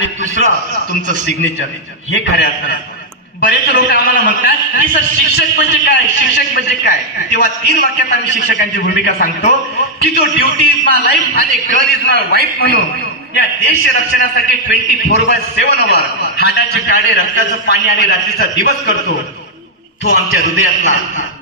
आणि दुसरं तुमचं सिग्नेचर, हे खऱ्या अर्थानं. बरेच लोक आम्हाला म्हणतात की सर शिक्षक म्हणजे काय, शिक्षक म्हणजे काय. तेव्हा 3 वाक्यात आम्ही शिक्षकांची भूमिका सांगतो की जो ड्युटी इज माय लाईफ आणि गर्ल इज माय वाईफ म्हणून या देश रक्षणासाठी 24/7 हाडाचे काढे, रक्ताचं पाणी आणि रात्रीचा दिवस करतो, तो आमच्या हृदयातला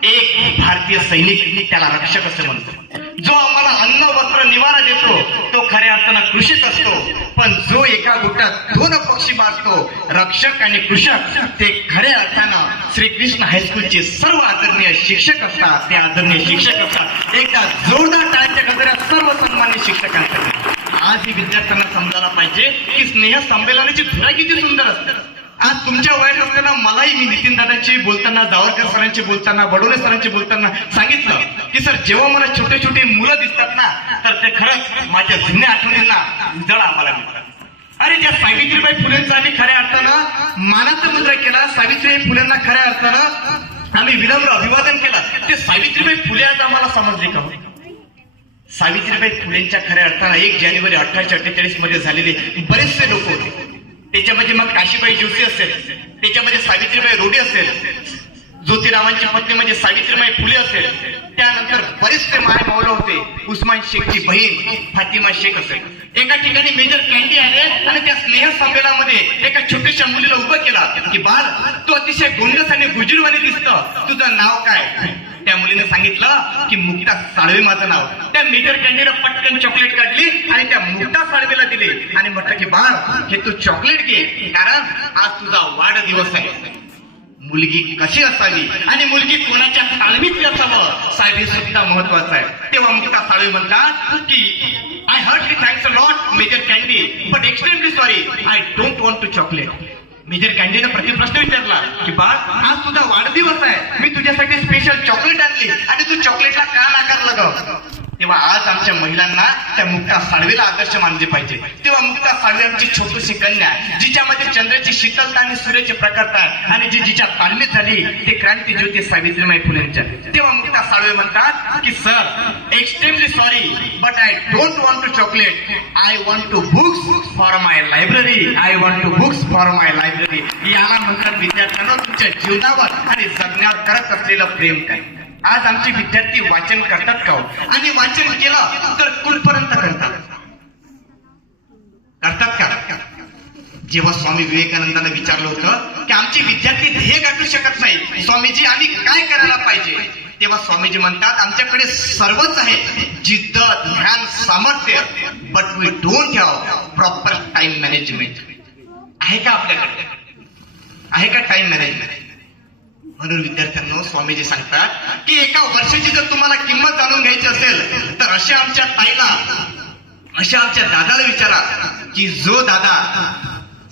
एक भारतीय सैनिक, त्याला रक्षक असं म्हणतो. जो आम्हाला अन्न वस्त्र निवारा देतो तो खऱ्या अर्थानं कृषिक असतो. पण जो एका गुटात 2 पक्षी मारतो, रक्षक आणि कृषक, ते खऱ्या अर्थानं श्रीकृष्ण हायस्कूलचे सर्व आदरणीय शिक्षक असतात. ते आदरणीय शिक्षक असतात. एकदा जोरदार टाळ्यांच्या गजरात सर्व सन्मानित शिक्षकांसाठी. आज ही विद्यार्थ्यांना समजायला पाहिजे की स्नेह संमेलनाची धुरा किती सुंदर असते. आज तुमच्या वयात असताना मलाही मी नितीन दादांची बोलताना, जावरकर सरांची बोलताना, बडोले सरांची बोलताना सांगितलं की सर जेव्हा मला छोटे छोटे मुलं दिसतात ना, तर ते खरंच माझ्या जुन्या आठवणींना उजाळा आम्हाला मिळतात. अरे ज्या सावित्रीबाई फुलेंचा आम्ही खऱ्या अर्थानं मानाचा मुद्रा केला, सावित्रीबाई फुलेंना खऱ्या अर्थानं आम्ही विनम्र अभिवादन केलं, ते सावित्रीबाई फुले आज आम्हाला समजले का? सावित्रीबाई फुलेंच्या खऱ्या अर्थानं 1 जानेवारी 1848 मध्ये झालेले बरेचसे लोक होते. त्याच्यामध्ये मग काशीबाई जोशी असेल, त्याच्यामध्ये सावित्रीबाई रोडे असेल, ज्योतिरावांची पत्नी म्हणजे सावित्रीबाई फुले असेल, त्यानंतर बरेचसे माय मौला होते. उस्मान शेखची बहीण फातिमा शेख असेल. एका ठिकाणी मेजर कॅन्डी आले आणि त्या स्नेह संमेलनामध्ये एका छोट्याशा मुलीला उभं केलं की बाळ, तू अतिशय गोंडस आणि गुजरवाणी दिसतं, तुझं नाव काय? त्या मुलीने सांगितलं की मुक्ता साळवे माझं नाव. त्या मेजर कॅन्डीनं पटकन चॉकलेट काढली आणि त्या मुक्ता साळवेला दिले आणि म्हटलं की बाळ, हे तू चॉकलेट घे, कारण आज तुझा वाढदिवस आहे. मुलगी कशी असावी आणि मुलगी कोणाच्या तालमीत असावं, साहेब, हे सुद्धा महत्वाचं आहे. तेव्हा मुक्ता साळवे म्हणतात की I heartly thanks a lot major candy, but extremely sorry, I don't want to chocolate. Major कॅन्डीनं प्रतिप्रश्न विचारला की बाळ, आज तुझा वाढदिवस आहे, मी तुझ्यासाठी स्पेशल चॉकलेट आणली आणि तू चॉकलेटला का नाकारलं ग? तेव्हा आज आमच्या महिलांना त्या मुक्ता साळवेला आदर्श मानले पाहिजे. तेव्हा मुक्ता साळवे आमची छोटीशी कन्या, जिच्यामध्ये चंद्राची शीतलता आणि सूर्याची प्रखरता आहे आणि जिच्या तालमीत झाली ते क्रांती ज्योती सावित्रीबाई फुलेंच्या. तेव्हा मुक्ता साळवे म्हणतात की sir, extremely sorry, but I don't want to chocolate, I want to books for my library, I want to books for my library. याला म्हणतात विद्यार्थ्यांना तुमच्या जीवनावर आणि जगण्यावर करत असलेलं प्रेम काय. आज आमचे विद्यार्थी वाचन करतात का? आणि वाचन केलं तर कुठपर्यंत करतात का? जेव्हा स्वामी विवेकानंदांना विचारलं होतं की आमचे विद्यार्थी ध्येय गाठू शकत नाही, स्वामीजी आम्ही काय करायला पाहिजे, तेव्हा स्वामीजी म्हणतात आमच्याकडे सर्वच आहे, जिद्द, ध्यान, सामर्थ्य, but we don't have proper time management. आहे का आपल्याकडे? आहे का टाइम मॅनेजमेंट? म्हणून विद्यार्थ्यांना स्वामीजी सांगतात की एका वर्षाची जर तुम्हाला किंमत जाणून घ्यायची असेल तर अशा आमच्या ताईला, अशा आमच्या दादाला विचारा की जो दादा,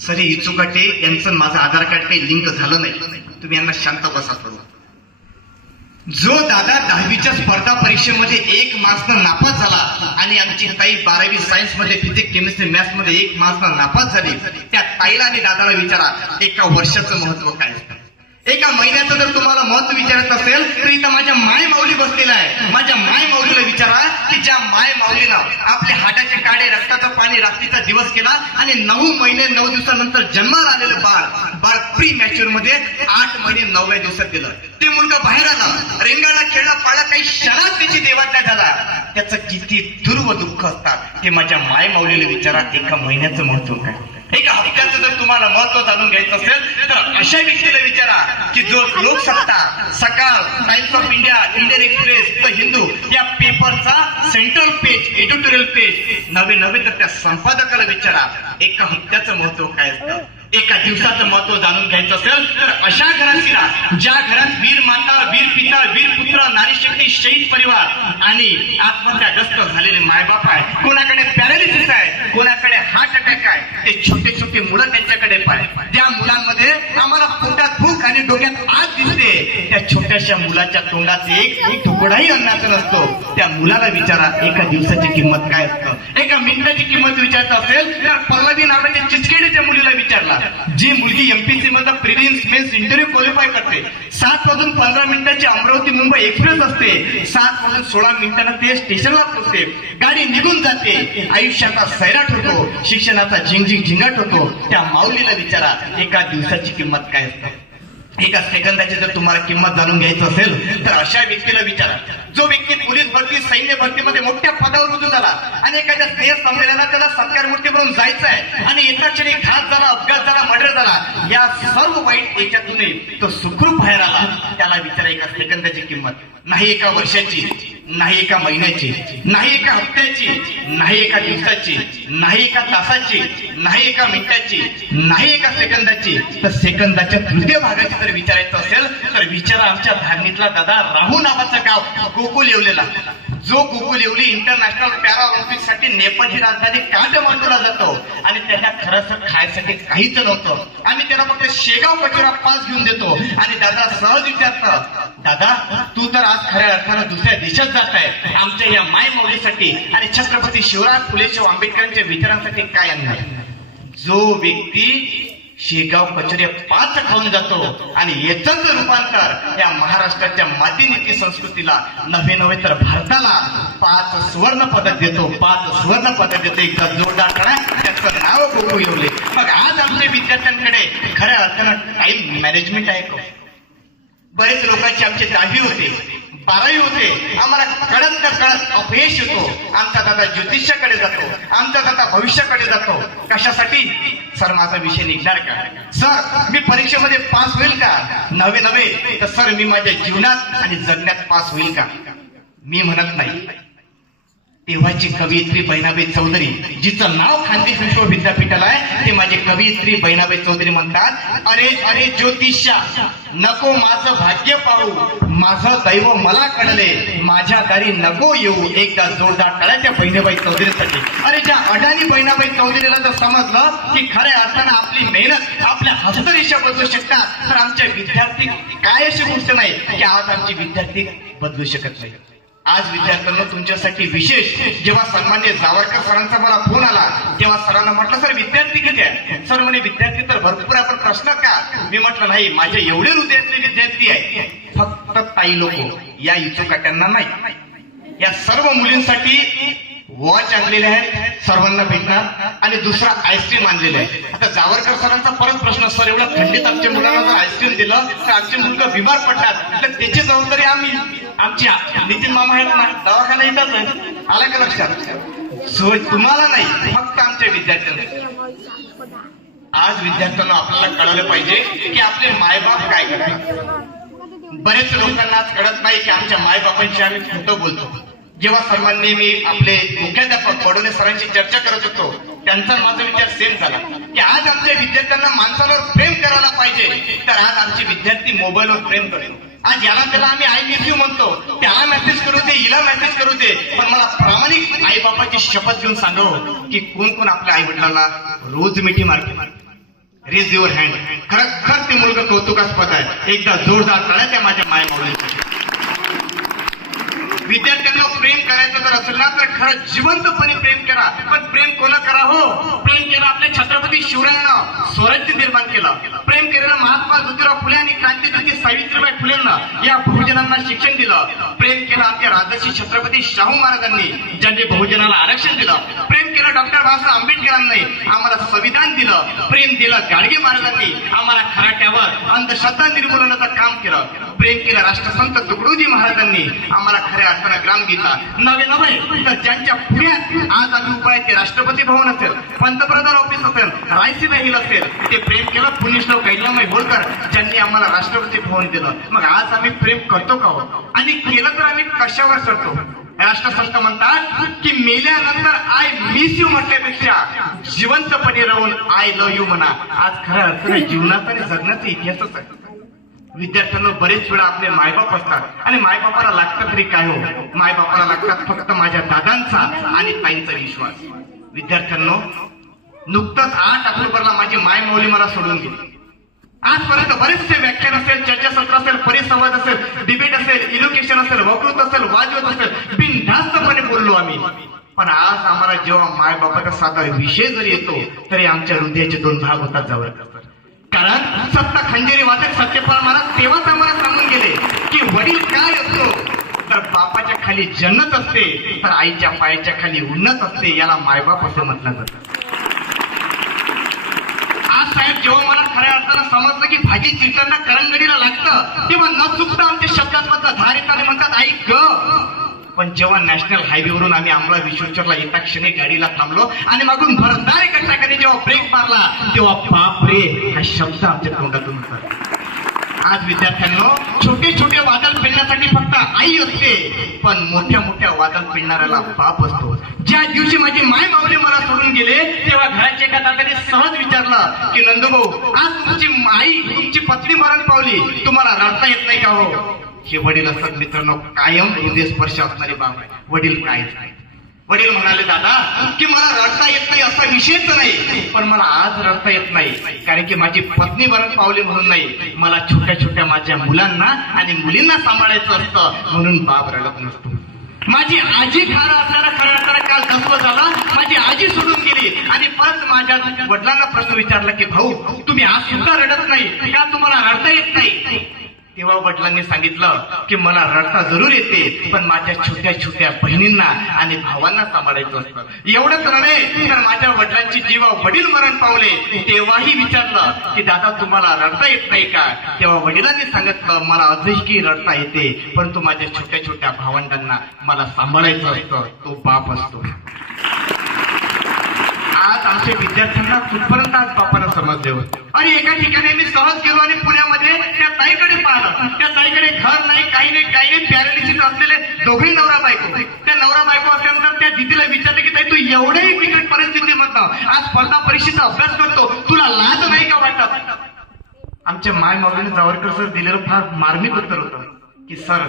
सरी इचुकाटे यांचं माझं आधार कार्ड काही लिंक झालं नाही, तुम्ही यांना शांत बसा करू. जो दादा 10वीच्या स्पर्धा परीक्षेमध्ये 1 मार्क्सनं नापास झाला आणि आमची ताई 12वी सायन्स मध्ये फिजिक्स, केमिस्ट्री, मॅथ्स मध्ये 1 मार्क्सनं नापास झाली, त्या ताईला आणि दादाला विचारा एका वर्षाचं महत्व काय असतं. एका महिन्याचं जर तुम्हाला महत्व विचारायचं असेल तर इथं माझ्या माय माऊली बसलेला आहे. माझ्या माय माऊलीला विचारा की ज्या माय माऊलीनं आपले हाडाचे काढे, रक्ताचं पाणी, रात्रीचा दिवस केला आणि 9 महिने 9 दिवसानंतर जन्माला आलेलं बाळ प्री मॅच्युअर मध्ये 8 महिने 9व्या दिवसात दिलं. ते मुलगा बाहेर आला, रेंगाळला, खेळला, पाळला, काही क्षणात त्याची देवाज्ञा झाला. त्याचं किती दुर्व दुःख असतात ते माझ्या माय माऊलीला विचारा. एका महिन्याचं महत्व काय, एका हप्त्याचं जर तुम्हाला महत्व जाणून घ्यायचं असेल तर अशा व्यक्तीला विचारा की जो लोकसत्ता, सकाळ, times of India, Indian express, the Hindu या पेपरचा सेंट्रल पेज, एडिटोरियल पेज नवे तर त्या संपादकाला विचारा एका हप्त्याचं महत्व काय असतं. एका दिवसाचं महत्व जाणून घ्यायचं असेल तर अशा घरात फिरा ज्या घरात वीर माता, वीर पिता, वीर पुत्र, नारी शक्ती, शहीद परिवार आणि आत्महत्याग्रस्त झालेले मायबाप आहे. कोणाकडे पॅरालिसिस आहे, कोणाकडे हार्ट अटॅक आहे, ते छोटे छोटे मुलं त्यांच्याकडे पाहिजे. त्या मुलांमध्ये आम्हाला पोटात भूक आणि डोक्यात आग दिसते, त्या छोट्याशा मुलाच्या तोंडात एक तुकडाही अन्नाचा नसतो. त्या मुलाला विचारा एका दिवसाची किंमत काय असतं. एका मिनिटाची किंमत विचारायचं असेल तर पल्लवी नावाच्या चिचकेडीच्या मुलीला विचारला जी मुलगी एमपीसी मध्ये प्रिलिम्स मेन्स इंटरव्ह्यू क्वालिफाय करते, 7:15 अमरावती मुंबई एक्सप्रेस असते, 7:16 ते स्टेशनला पोहोचते, गाडी निघून जाते, आयुष्याचा सैराट होतो, शिक्षणाचा झिंगाट होतो. त्या माऊलीला विचारा एका दिवसाची किंमत काय असते, एका सेकंदाची जर तुम्हाला किंमत जाणून घ्यायचं असेल तर अशा व्यक्तीला विचारा जो व्यक्ती पोलीस भरती सैन्य भरतीमध्ये मोठ्या पदावर रुजू झाला आणि एखाद्या स्नेह संमेलनात त्याला सत्कार मूर्ती म्हणून जायचं आहे आणि एका क्षणी घात झाला, अपघात झाला, मर्डर झाला, या सर्व वाईट याच्यातून तो सुखरूप बाहेर आला. त्याला विचारा एका सेकंदाची किंमत, नाही एका वर्षाची, नाही एका महिन्याची, नाही एका हप्त्याची, नाही एका दिवसाची, नाही एका तासाची, नाही एका मिनिटाची, नाही एका सेकंदाची, तर सेकंदाच्या तृतीय भागाची जर विचारायचं असेल तर विचारा आमच्या धारणीतला दादा राहू नावाचं गाव गोकुल येवलेला, जो Gokul Yevli international para Olympic साठी नेपाळची राजधानी काठमांडूला जातो आणि त्यांना खरंच खायसाठी काहीच नव्हतं. आम्ही त्याला फक्त शेगाव कचोरा पास घेऊन देतो आणि दादा सहज विचारतं, दादा तू तर आज खऱ्या अर्थानं दुसऱ्या देशात जात आहे, आमच्या या मायमौलीसाठी आणि छत्रपती शिवराय फुले शाहू आंबेडकरांच्या विचारांसाठी काय आणणार? जो व्यक्ती शेगाव कचोरे 5 खाऊन जातो आणि याचंच रूपांतर या महाराष्ट्राच्या माती नीती संस्कृतीला नव्हे तर भारताला 5 सुवर्ण पदक देतो, 5 सुवर्ण पदक देतो. एकदा जोरदार करा, त्याचं नाव गोकुळ येवले. मग आज आमच्या विद्यार्थ्यांकडे खऱ्या अर्थानं टाइम मॅनेजमेंट आहे का? बरेच लोकांची आमची 10वी होते, 12वी होते, आम्हाला कळत अपयश येतो. आमचा दादा ज्योतिषाकडे जातो, आमचा दादा भविष्याकडे जातो. कशासाठी? सर माझा विषय निघणार का? सर मी परीक्षेमध्ये पास होईल का? नव्हे तर सर मी माझ्या जीवनात आणि जगण्यात पास होईल का? मी म्हणत नाही. तेव्हाची कवयित्री बहिणाबाई चौधरी, जिचं नाव खानदेश विश्वविद्यापीठाला आहे, ते माझे कवयित्री बहिणाबाई चौधरी म्हणतात, अरे अरे ज्योतिषा नको माझं भाग्य पाहू, माझं दैव मला कळले, माझ्या दारी नको येऊ. एकदा जोरदार टाळ्या त्या बहिणाबाई चौधरीसाठी. अरे ज्या अडाणी बहिणाबाई चौधरीला जर समजलं की खऱ्या अर्थानं आपली मेहनत आपल्या हस्तरेषा बदलू शकतात, तर आमचे विद्यार्थी काय अशी गोष्ट नाही की आज आमचे विद्यार्थी बदलू शकत नाही. आज विद्यार्थ्यांना तुमच्यासाठी विशेष, जेव्हा सन्मान्य जावरकर सरांचा मला फोन आला तेव्हा सरांना म्हटलं सर विद्यार्थी किती आहे? सर म्हणे विद्यार्थी तर भरपूर आहे, पण प्रश्न का? मी म्हटलं नाही, माझे एवढे हृदयातले विद्यार्थी आहे, फक्त ताई लोक या इचोकाट्यांना नाही. या सर्व मुलींसाठी वॉच आणलेले आहेत, सर्वांना भेटणार, आणि दुसरा आईस्क्रीम आणलेले आहे. आता जावरकर सरांचा परत प्रश्न, सर एवढा थंडीत आमच्या मुलांना जर आईस्क्रीम दिलं तर आमचे मुलगा बिमार पडतात, तर त्याची जबाबदारी आमची नितीन मामा आहेत ना, दवाखाना येतात आहे. आला का लक्षात? सोय तुम्हाला नाही, फक्त आमच्या विद्यार्थ्यांना. आज विद्यार्थ्यांना आपल्याला कळलं पाहिजे की आपले मायबाप काय करतात. बरेच लोकांना आज कळत नाही की आमच्या मायबापांशी आम्ही खोटं बोलतो. जेव्हा सर्वांनी मी आपले मुख्याध्यापक बडोले सरांची चर्चा करत होतो, त्यांचा माझा विचार सेम झाला की आज आमच्या विद्यार्थ्यांना माणसावर प्रेम करायला पाहिजे, तर आज आमचे विद्यार्थी मोबाईलवर प्रेम करतो. आज याला त्याला आम्ही आय मिस यू म्हणतो, त्याला मेसेज करू दे, हिला मेसेज करू दे, पण मला प्रामाणिक आई बापाची शपथ घेऊन सांगव की कोण कोण आपल्या आई वडिलांना रोज मिठी मारते. Raise your hand. खरं ते मुलगा कौतुकास्पद आहे. एकदा जोरदार टाळ्या त्या माझ्या माय माऊलीसाठी. विद्यार्थ्यांना प्रेम करायचं जर असेल ना तर खरं जिवंतपणे प्रेम करा. पण प्रेम कोणा करा? हो, प्रेम केलं आपल्या छत्रपती शिवरायांना, स्वराज्य निर्माण केलं. प्रेम केलेलं महात्मा ज्योतिराव फुले आणि क्रांतिज्योती सावित्रीबाई फुलेंना, या बहुजनांना शिक्षण दिलं. प्रेम केलं आमच्या राजर्षी छत्रपती शाहू महाराजांनी, ज्यांनी बहुजनाला आरक्षण दिलं. प्रेम केलं डॉक्टर बाबासाहेब आंबेडकरांनी, आम्हाला संविधान दिलं. प्रेम दिलं गाडगे महाराजांनी, आम्हाला खराट्यावर अंधश्रद्धा निर्मूलनाचं काम केलं. प्रेम केलं राष्ट्रसंत तुकडोजी महाराजांनी, आम्हाला खऱ्या अर्थानं ग्रामगीता. नव्हे तर ज्यांच्या पुण्यात आज आम्ही उभा आहे, ते राष्ट्रपती भवन असेल, पंतप्रधान ऑफिस असेल, रायसीना हिल असेल, ते प्रेम केलं पुण्यश्लोक कैलामय होळकर, ज्यांनी आम्हाला राष्ट्रपती भवन दिलं. मग आज आम्ही प्रेम करतो का? आणि केलं तर आम्ही कशावर करतो? राष्ट्रसंत म्हणतात की मेल्यानंतर आय मिस यू म्हटल्यापेक्षा जिवंतपणे राहून आय लव्ह यू म्हणा. आज खऱ्या अर्थानं जीवनाचा आणि जगण्याचा इतिहासच आहे. विद्यार्थ्यांना बरेच वेळा आपले मायबाप असतात आणि मायबापाला लागतं तरी काय हो, मायबापाला लागतात फक्त माझ्या दादांचा आणि ताईंचा विश्वास. विद्यार्थ्यांनो, नुकतंच 8 ऑक्टोबरला माझी माय माऊली मला सोडून गेली. आजपर्यंत बरेचसे व्याख्यान असेल, चर्चासत्र असेल, परिसंवाद असेल, डिबेट असेल, एज्युकेशन असेल, वक्तृत्व असेल, वादविवाद असेल, बिनधास्तपणे बोललो आम्ही. पण आज आम्हाला जेव्हा मायबापाचा साधा विषय जर येतो तरी आमच्या हृदयाचे 2 भाग होतात जावरकर. सत्ता खंजेरी वादक सत्यपाल महाराज तेव्हाच आम्हाला सांगून गेले की वडील काय असतो तर बापाच्या खाली जन्नत असते तर आईच्या पायाच्या खाली उन्नत असते, याला मायबाप असं म्हटलं जातं. आज साहेब जेव्हा मला खऱ्या अर्थानं समजलं की भाजी चिरताना करंगडीला लागतं तेव्हा न चुकता आमच्या शब्दात धार येताना म्हणतात आई ग. पण जेव्हा नॅशनल हायवेवरून आम्ही आंबळा विश्वेश्वरला येता क्षणी गाडीला थांबलो आणि मागून भरदार एका ट्रकाने जेव्हा ब्रेक मारला तेव्हा बाप रे हा शब्द आमच्या तोंडातून होता. आज विद्यार्थ्यांनो छोटे छोटे वादळ पेलण्यासाठी फक्त आई असते पण मोठ्या मोठ्या वादळ पेलणाऱ्याला बाप असतो. ज्या दिवशी माझी माय माऊली मला सोडून गेले तेव्हा घराच्या एका दादाने सहज विचारलं की नंदूभाऊ आज तुमची आई तुमची पत्नी मरण पावली, तुम्हाला रडता येत नाही का हो. हे वडील असतात मित्रांनो, कायम हृदय स्पर्श असणारे बाप आहे. वडील काय वडील म्हणाले दादा की मला रडता येत नाही असा विषयच नाही, पण मला आज रडता येत नाही कारण की माझी पत्नी मरण पावली म्हणून नाही, मला छोट्या छोट्या माझ्या मुलांना आणि मुलींना सांभाळायचं असतं म्हणून बाप रडत नसतो. माझी आजी खरं असणारा काल कसलं झालं, माझी आजी सोडून गेली आणि परत माझ्या वडिलांना प्रश्न विचारला की भाऊ तुम्ही आज सुद्धा रडत नाही का, तुम्हाला रडता येत नाही. तेव्हा वडिलांनी सांगितलं की मला रडता जरूर येते पण माझ्या छोट्या छोट्या बहिणींना आणि भावांना सांभाळायचं असतं. एवढंच नव्हे तर माझ्या वडिलांची जेव्हा वडील मरण पावले तेव्हाही विचारलं की दादा तुम्हाला रडता येत नाही का, तेव्हा वडिलांनी सांगितलं मला आजही रडता येते परंतु माझ्या छोट्या छोट्या भावंडांना मला सांभाळायचं असतं, तो बाप असतो. आज आमच्या विद्यार्थ्यांना कुठपर्यंत आज बापाला समजले होते. आणि एका ठिकाणी मी सहज गेलो आणि पुण्यामध्ये त्या ताईकडे पाहिलं, त्या ताईकडे घर नाही काही नाही पॅरालिसिस असलेले दोघेही नवरा बायको. त्या नवरा बायको असल्यानंतर त्या दिदीला विचारले की ताई तू एवढ्याही बिकट परिस्थितीमधनं आज स्पर्धा परीक्षेचा अभ्यास करतो, तुला लाज नाही का वाटत. आमच्या माय माऊलीने जावरकर सर दिलेलं फार मार्मिक उत्तर होतं की सर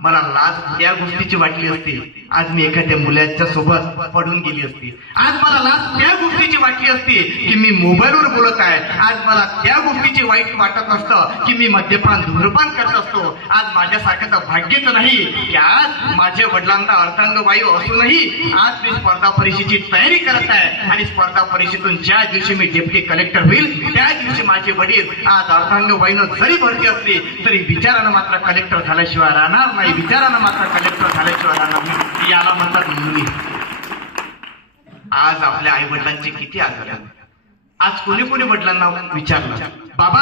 मला लाज त्या गोष्टीची वाटली असती आज मी एखाद्या मुलाच्या सोबत पडून गेली असती, आज मला लाज त्या गोष्टीची वाटली असती की मी मोबाईलवर बोलत आहे, आज मला त्या गोष्टीची वाईट वाटत असतं की मी मद्यपान धूम्रपान करत असतो. आज माझ्यासारख्याचं भाग्यच नाही की आज माझ्या वडिलांना अर्धांगवायू असूनही आज मी स्पर्धा परीक्षेची तयारी करत आहे आणि स्पर्धा परीक्षेतून ज्या दिवशी मी डेप्टी कलेक्टर होईल त्या दिवशी माझे वडील आज अर्धांगवायूनं जरी भरती असली तरी विचारानं मात्र कलेक्टर झाल्याशिवाय राहणार नाही, विचारानं मात्र कलेक्टर झाल्याशिवाय राहणार नाही. याला म्हणतात मुली. आज आपल्या आई वडिलांचे किती आजार आहेत. आज कोणी कोणी वडिलांना विचारलं बाबा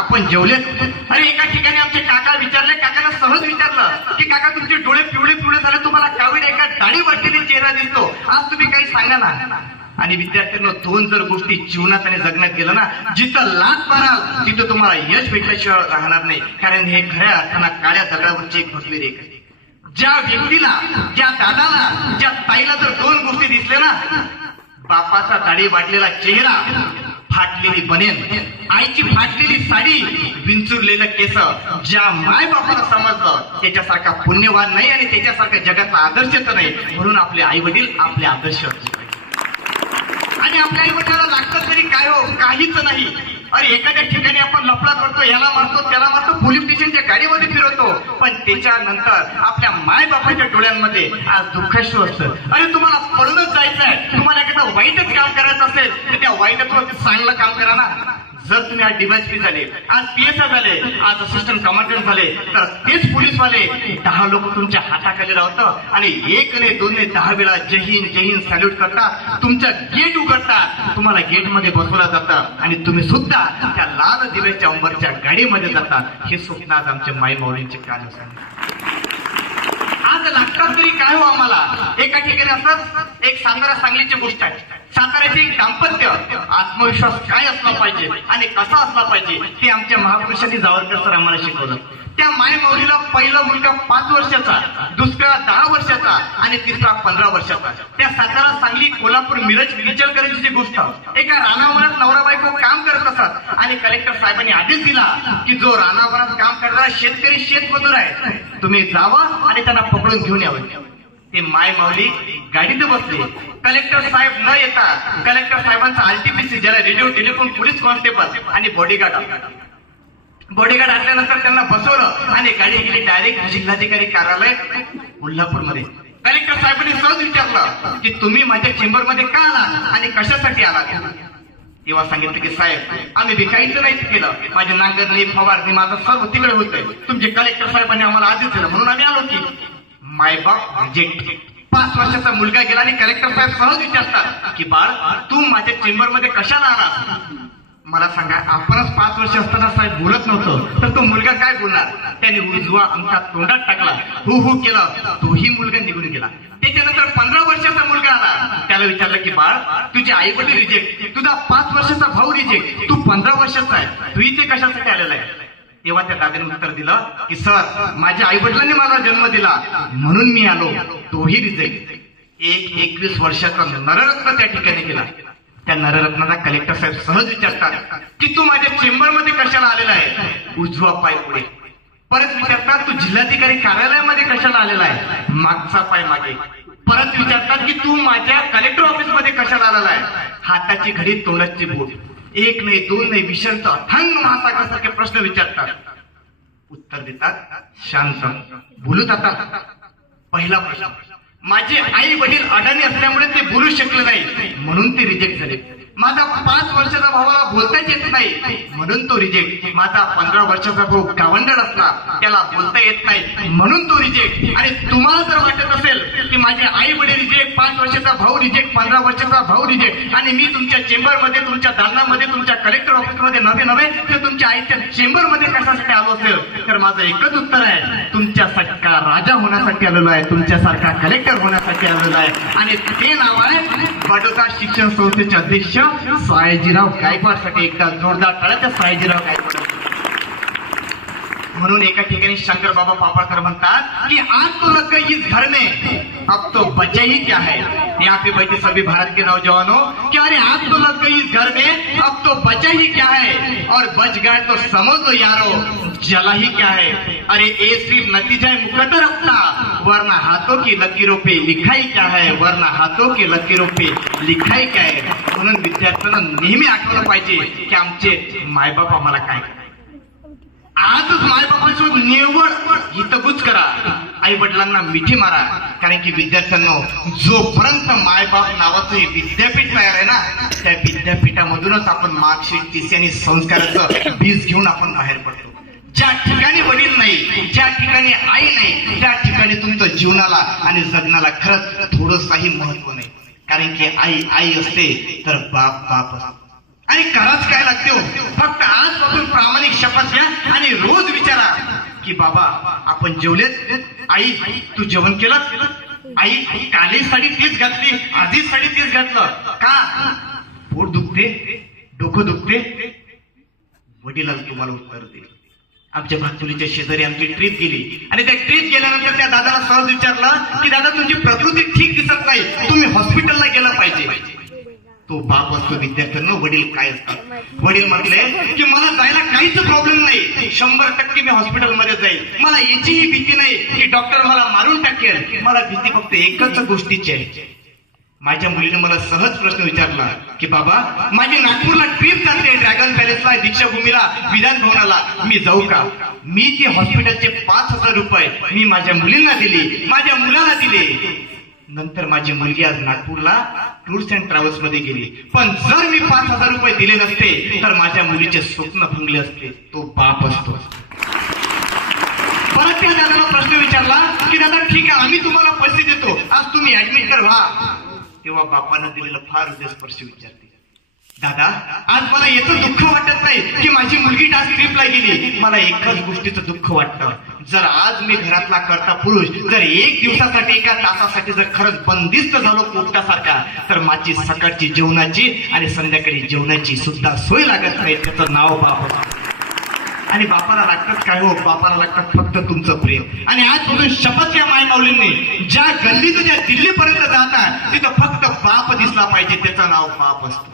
आपण जेवले, अरे एका ठिकाणी आमचे काका विचारले, काकांना सहज विचारलं की काका तुमचे डोळे पिवळे पिवळे झाले, तुम्हाला कावीड एका दाढी वाटलेली चेहरा दिसतो, आज तुम्ही काही सांगा ना. आणि विद्यार्थ्यांना दोन जर गोष्टी जीवनात आणि जगण्यात गेलं ना, जिथं लाच माराल तिथं तुम्हाला यश भेटल्याशिवाय राहणार नाही, कारण हे खऱ्या अर्थानं काळ्या दगडावरची एक भगवी रेख आहे. ज्या व्यक्तीला ज्या दादाला ज्या ताईला जर दोन गोष्टी दिसल्या ना, बापाचा दाढी वाटलेला चेहरा, फाटलेली बनेन, आईची फाटलेली साडी, विंचुरलेलं केस, ज्या माय बापाला समजलं त्याच्यासारखा पुण्यवान नाही आणि त्याच्यासारखा जगातला आदर्शच नाही. म्हणून आपले आई वडील आपले आदर्श असले आणि आपल्या आई वडिलांना लागतं तरी काय हो, काहीच नाही. अरे एखाद्या ठिकाणी आपण लफडा करतो, याला मारतो त्याला मारतो, पोलीस स्टेशनच्या गाडीमध्ये फिरवतो, पण त्याच्यानंतर आपल्या माय बापाच्या डोळ्यांमध्ये आज दुःखाश्रू असतं. अरे तुम्हाला पळूनच जायचं आहे, तुम्हाला एखादं वाईटच काम करायचं असेल तर त्या वाईटच चांगलं काम करा ना. जर तुम्ही आज डीवायएसपी झाले, आज पीएसआय झाले, आज असिस्टंट कमांडंट झाले तर तेच पोलीसवाले 10 लोक तुमच्या हाताखाली राहतात आणि 1 नाही 2 नाही 10 वेळा जय हिंद जय हिंद सॅल्यूट करतात, तुमचं गेट उघडतात, तुम्हाला गेटमध्ये बसवलं जातं आणि तुम्ही सुद्धा त्या लाल दिव्याच्या अंबरच्या गाडीमध्ये जातात. हे स्वप्न आज आमच्या माई माऊलींचे कार्य आज लागतात तरी काय हो आम्हाला. एका ठिकाणी असंच एक सातारा सांगलीची गोष्ट आहे. साताऱ्याचे एक दाम्पत्य आत्मविश्वास काय असला पाहिजे आणि कसा असला पाहिजे ते आमच्या महापुरुषांनी जावरकर सर आम्हाला शिकवलं. त्या माय माऊलीला पहिला मुलगा 5 वर्षाचा, दुसरा 10 वर्षाचा आणि तिसरा 15 वर्षाचा. त्या सातारा सांगली कोल्हापूर मिरज विचलकरांची गोष्ट. एका रानावरात नवरा बायको काम करत असतात आणि कलेक्टर साहेबांनी आदेश दिला की जो रानावरात काम करणारा शेतकरी शेतमजूर आहे तुम्ही जावं आणि त्यांना पकडून घेऊन यावं. ते माय माऊली गाडीत बसले. कलेक्टर साहेब न येता कलेक्टर साहेबांचा आरटीपीसी ज्याला रेडिओ टेलिफोन पोलीस कॉन्स्टेबल आणि बॉडीगार्ड आणल्यानंतर त्यांना बसवलं आणि गाडी गेली डायरेक्ट जिल्हाधिकारी कार्यालय कोल्हापूरमध्ये. कलेक्टर साहेबांनी सहज विचारलं की तुम्ही माझ्या चेंबरमध्ये का आला आणि कशासाठी आला. तेव्हा सांगितलं की साहेब आम्ही भिकायचं नाही केलं, माझे नांगरणी फवारणी माझं सर्व तिकडे होतंय, तुमचे कलेक्टर साहेबांनी आम्हाला आदेश दिला म्हणून आम्ही आलो की. मायबाप रिजेक्ट. 5 वर्षाचा मुलगा गेला आणि कलेक्टर साहेब सहज विचारतात की बाळ तू माझ्या चेंबरमध्ये कशाला आला. मला सांगा आपणच 5 वर्ष असताना साहेब बोलत नव्हतं तर तो मुलगा काय बोलणार. त्याने उजवा अंगठा तोंडात टाकला, हु हु केलं, तोही मुलगा निघून गेला. त्याच्यानंतर 15 वर्षाचा मुलगा आला, त्याला विचारलं की बाळ तुझे आई वडील रिजेक्ट, तुझा 5 वर्षाचा भाऊ रिजेक्ट, तू 15 वर्षाचा आहे, तू इथे कशासाठी आलेला आहे. तेव्हा त्या दादाने उत्तर दिलं की सर माझ्या आई वडिलांनी मला जन्म दिला म्हणून मी आलो, तोही रिजेक्ट. 21 वर्षाचा नररत्न त्या ठिकाणी गेला. त्या नररत्नाला कलेक्टर साहेब सहज विचारतात की तू माझ्या चेंबरमध्ये कशाला आलेला आहे. उजवा पाय पुढे. परत विचारतात तू जिल्हाधिकारी कार्यालयामध्ये कशाला आलेला आहे. मागचा पाय मागे. परत विचारतात की तू माझ्या कलेक्टर ऑफिस मध्ये कशाला आलेला आहे. हाताची घडी तोंडाची बोट. 1 नाही 2 नाही विषयांचा अथांग महासागरासारखे प्रश्न विचारतात. उत्तर देतात शांत बोलू जातात. पहिला प्रश्न, माझे आई वडील अडाणी असल्यामुळे ते बोलू शकले नाही म्हणून ते रिजेक्ट झाले. माझा 5 वर्षाचा भावाला बोलताच येत नाही म्हणून तो रिजेक्ट. माझा 15 वर्षाचा भाऊ गावंडळ असला त्याला बोलता येत नाही म्हणून तो रिजेक्ट. आणि तुम्हाला जर वाटत असेल की माझे आई वडील रिजेक्ट, 5 वर्षाचा भाऊ रिजेक्ट, 15 वर्षाचा भाऊ रिजेक्ट आणि मी तुमच्या चेंबरमध्ये तुमच्या दालनामध्ये तुमच्या कलेक्टर ऑफिसमध्ये नव्हे तर तुमच्या आईच्या चेंबरमध्ये कशासाठी आलो असेल तर माझं एकच उत्तर आहे, तुमच्यासारखा राजा होण्यासाठी आलेलो आहे, तुमच्यासारखा कलेक्टर होण्यासाठी आलेलो आहे. आणि ते नाव आहे बडोदा शिक्षण संस्थेचे अध्यक्ष सयाजीराव गायकवाड. साठी एकदा जोरदार टाळ्या सयाजीराव गायकवाड. म्हणून एका ठिकाणी शंकर बाबा पापळकर म्हणतात की आज तो लग गई इस घर में अब तो बचे ही क्या है. यहाँ पे बैठे सभी भारत के नौजवानों कि अरे आज तो लग गई इस घर में अब तो बचे ही क्या है और बच गए तो समझ लो यारो जला ही क्या है. अरे ये सिर्फ नतीजा है मुकद्दर अपना वरना हाथों की लकीरों पे लिखा ही क्या है, वरना हाथों की लकीरों पे लिखा ही क्या है. म्हणून विद्यार्थ्यांना नेहमी आठवलं पाहिजे की आमचे मायबाप आम्हाला काय. आजच मायबापासोबत निव्वळ हितगुज करा, आई वडिलांना मिठी मारा. कारण की विद्यार्थ्यांना जोपर्यंत मायबाप नावाचं हे विद्यापीठ तयार आहे ना त्या विद्यापीठामधूनच आपण मार्कशीट TC आणि संस्काराचं बीज घेऊन आपण बाहेर पडतो. ज्या ठिकाणी वडील नाही, ज्या ठिकाणी आई नाही त्या ठिकाणी तुमचं जीवनाला आणि जगण्याला खरंच थोडंसंही महत्व नाही. कारण की आई आई असते तर बाप बाप असतो. आणि कराच काय लागते हो, फक्त आजपासून प्रामाणिक शपथ घ्या आणि रोज विचारा की बाबा आपण जेवलेत. आई तू जेवण केलं. आई काली साडी तीच घातली, आधी साडी तीच घातलं का. पोट दुखते, डोकं दुखते. वडिलांना तुम्हाला उत्तर दे. आमच्या भातुलीच्या शेजारी आमची ट्रिप गेली आणि त्या ट्रिप गेल्यानंतर त्या दादाला सहज विचारलं की दादा तुमची प्रकृती ठीक दिसत नाही, तुम्ही हॉस्पिटलला गेलं पाहिजे. तो बाप असतो विद्यार्थ्यांना, वडील काय असतात. वडील म्हटले की मला जायला काहीच प्रॉब्लेम नाही, 100% मी हॉस्पिटलमध्ये जाईल. मला याचीही भीती नाही की डॉक्टर मला मारून टाकेल. मला भीती फक्त एकच गोष्टीची आहे. माझ्या मुलीने मला सहज प्रश्न विचारला की बाबा माझी नागपूरला ट्रिप चालते, ड्रॅगन पॅलेसला, दीक्षाभूमीला, विधान भवनाला, मी जाऊ का. मी ते हॉस्पिटलचे 5,000 रुपये मी माझ्या मुलींना दिले, माझ्या मुलाला दिले. नंतर माझी मुलगी आज नागपूरला टूर्स अँड ट्रॅव्हल्स मध्ये गेली. पण जर मी 5,000 रुपये दिले नसते तर माझ्या मुलीचे स्वप्न भंगले असते. तो बाप असतो. परत त्या दादाला प्रश्न विचारला की दादा ठीक आहे आम्ही तुम्हाला पैसे देतो, आज तुम्ही ऍडमिट कर व्हा. तेव्हा बापानं दिलेलं फार हृदयस्पर्शी विचारते, दादा आज मला याचं दुःख वाटत नाही की माझी मुलगी डान्स ट्रिपला गेली. मला एकाच गोष्टीचं दुःख वाटतं, जर आज मी घरातला करता पुरुष जर 1 दिवसासाठी 1 तासासाठी जर खरंच बंदिस्त झालो पोपटासारखा तर माझी सकाळची जेवणाची आणि संध्याकाळी जेवणाची सुद्धा सोय लागत नाही. त्याचं नाव बाप. आणि बापाला लागतात काय हो, बापाला लागतात फक्त तुमचं प्रेम. आणि आजपासून शपथ घ्या माय माऊलींनी, ज्या गल्लीतून ज्या दिल्लीपर्यंत जातात तिथं फक्त बाप दिसला पाहिजे, त्याचं नाव बाप असतं.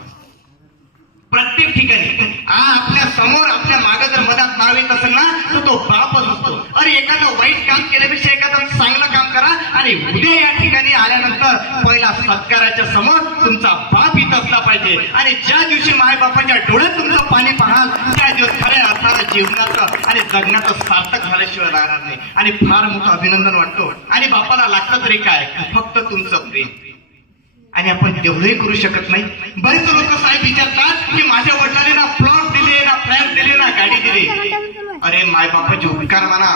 प्रत्येक ठिकाणी आपल्या समोर आपल्या मागे जर मधात नाव येत असेल ना तर तो बापच असतो. अरे एखादं वाईट काम केल्यापेक्षा एखादं चांगलं काम करा आणि उद्या या ठिकाणी आल्यानंतर पहिला सत्काराच्या समोर तुमचा बाप इथं असला पाहिजे. आणि ज्या दिवशी मायबापाच्या डोळ्यात तुमचं पाणी पाहाल त्या दिवस खऱ्या अर्थानं जीवनाचं आणि जगण्याचं सार्थक झाल्याशिवाय राहणार नाही. आणि फार मोठं अभिनंदन वाटतो. आणि बापाला लागतं तरी काय, फक्त तुमचं प्रेम. आणि आपण तेवढंही करू शकत नाही. बरेच लोक साहेब विचारतात की माझ्या वडिलांनी ना प्लॉट दिले, ना फ्लॅट दिले, ना गाडी दिली. अरे मायबापाचे उपकार म्हणा.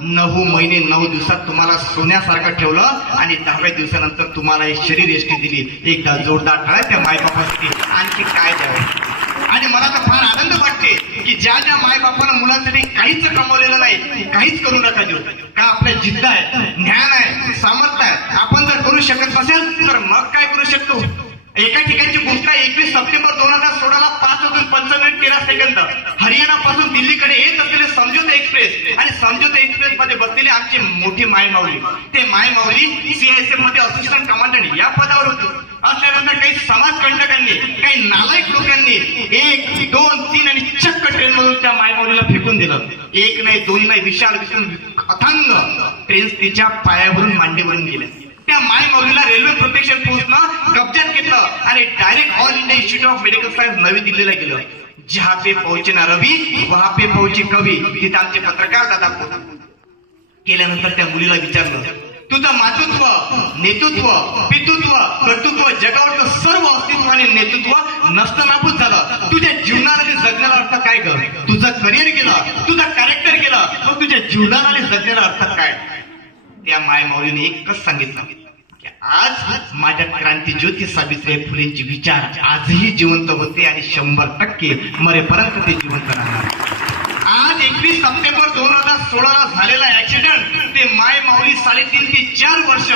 9 महिने 9 दिवसात तुम्हाला सोन्यासारखं ठेवलं आणि 10व्या दिवसानंतर तुम्हाला एक शरीर एसटी दिली. एकदा जोरदार टाळ्या त्या मायबापासाठी. आणखी काय द्यावं. आणि मला तर फार आनंद वाटते की ज्या ज्या मायबापानं मुलांसाठी काहीच कमवलेलं नाही, काहीच करू नका देऊ. का आपल्या जिद्द आहे, ज्ञान आहे, सामर्थ्य आहे. आपण जर करू शकत नसेल तर मग काय करू शकतो. एका ठिकाणची गोष्ट आहे. 21 सप्टेंबर 2016 5:05:13 हरियाणा पासून दिल्लीकडे येत असलेले समझोता एक्सप्रेस आणि समझोता एक्सप्रेस मध्ये बसलेले आमचे मोठे मायमाऊली. ते मायमाऊली सीआयएसएफ मध्ये असिस्टंट कमांडंट या पदावर होते. असल्यानंतर काही समाजकंटकांनी, काही नालायक लोकांनी 1, 2, 3 आणि चक्क ट्रेन मधून त्या मायमाऊलीला फेकून दिलं. 1 नाही 2 नाही, विशाल अथांग ट्रेन तिच्या पायावरून मांडीवरून गेल्या. त्या मायमाऊलीला रेल्वे प्रोटेक्शन फोर्सनं कब्जात घेतलं आणि direct all India institute of medical science नवी दिल्लीला गेलं. जहा पे पहुंचे ना रवी वहा पे पहुंचे कवी. तिथे आमचे पत्रकार दादा केल्यानंतर त्या मुलीला विचारलं, तुझं मातृत्व, नेतृत्व, पितृत्व, कर्तृत्व, जगावरचं सर्व अस्तित्व आणि नेतृत्व नसतं नाबूद झालं. तुझ्या जीवनाला जगण्याला अर्थ काय ग. तुझं करिअर गेलं, तुझं कॅरेक्टर गेलं, मग तुझ्या जीवनाला जगण्याला अर्थ काय. त्या मायमाऊलीने एकच सांगितलं की आज माझ्या क्रांती ज्योती सावित्रीबाई फुलेंचे विचार आजही जिवंत होते आणि 100% मरेपर्यंत ते जिवंत राहणार. आज 21 सप्टेंबर 2016 झालेला ऍक्सिडेंट ते मायमाऊली 3.5 ते 4 वर्ष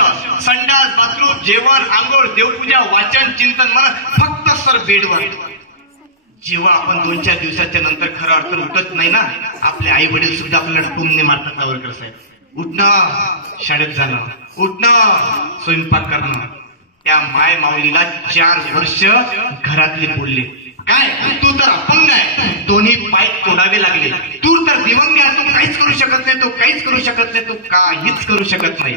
संडास, बाथरूम, जेवण, आंघोळ, देवपूजा, वाचन, चिंतन म्हणत फक्त सर बेडवर. जेव्हा आपण 2-4 दिवसाच्या नंतर खरं अडचण उठत नाही ना, आपले आई वडील सुद्धा आपल्याला टुमने मारतात. सावरकर साहेब, उठणं, शाळेत जाणं, उठणं, स्वयंपाक करणं. त्या माय माऊलीला 4 वर्ष घरातले बोलले, काय तू तर अपंग आहे, दोन्ही पाय तोडावे लागले, तू तर दिवंग आहे, तू काहीच करू शकत नाही, तू काहीच करू शकत नाही, तू काहीच करू शकत नाही.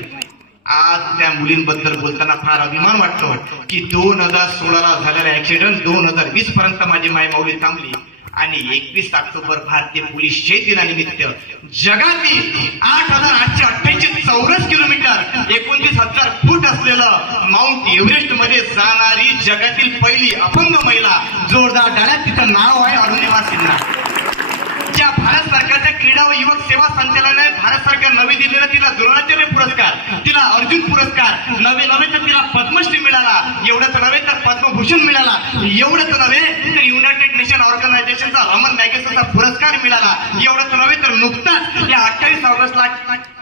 आज त्या मुलींबद्दल बोलताना फार अभिमान वाटतो की 2016 झालेला ऍक्सिडेंट 2020 पर्यंत माझी माय माऊली थांबली आणि 21 ऑक्टोबर भारतीय पोलीस शहीद दिनानिमित्त जगातील 8,888 चौरस किलोमीटर 29,000 फूट असलेलं माउंट एव्हरेस्ट मध्ये जाणारी जगातील पहिली अपंग महिला. जोरदार टाळ्या. तिचं नाव आहे अरुणिमा सिन्हा. ज्या भारत सरकारच्या क्रीडा व युवक सेवा संचालनालय भारत सरकार नवी दिल्लीला तिला द्रोणाचार्य पुरस्कार, तिला अर्जुन पुरस्कार, नवे तर तिला पद्मश्री मिळाला, एवढंच नव्हे तर पद्मभूषण मिळाला, एवढंच नव्हे तर युनायटेड नेशन ऑर्गनायझेशनचा रमन मॅगसेसचा पुरस्कार मिळाला, एवढंच नव्हे तर नुकताच या 28 ऑगस्टला